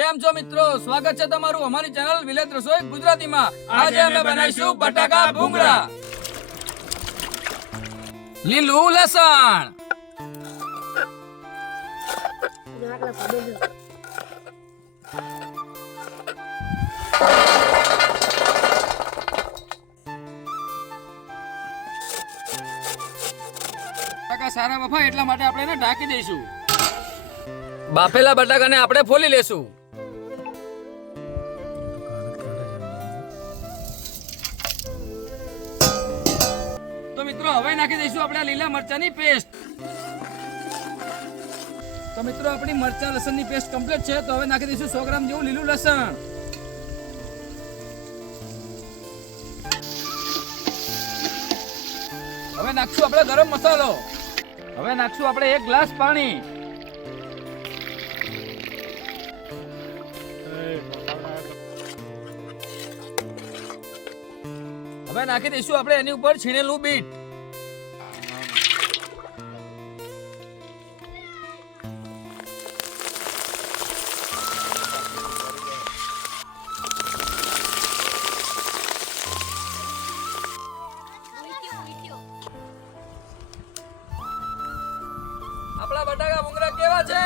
કેમ છો મિત્રો? સ્વાગત છે તમારું અમારી ચેનલ વિલેજ રસોઈ ગુજરાતીમાં. આજે અમે બનાવીશું બટાકા ભૂંગળા. લીલું લસણ, બટાકા સારા બફાય એટલા માટે આપણે એને ઢાંકી દઈશું. બાફેલા બટાકાને આપણે ફોલી લેશું. તો મિત્રો હવે નાખી દઈશું આપણે લીલા મરચાની પેસ્ટ. તો મિત્રો આપણી મરચા લસણની પેસ્ટ કમ્પ્લીટ છે. તો હવે નાખી દઈશું 100 ગ્રામ જેવું લીલું લસણ. હવે નાખશું આપણે ગરમ મસાલો. હવે નાખશું આપણે 1 ગ્લાસ પાણી. હવે નાખી દઈશું આપણે એની ઉપર છીણેલું બીટ. આપણા બટાકા ભૂંગળા કેવા છે?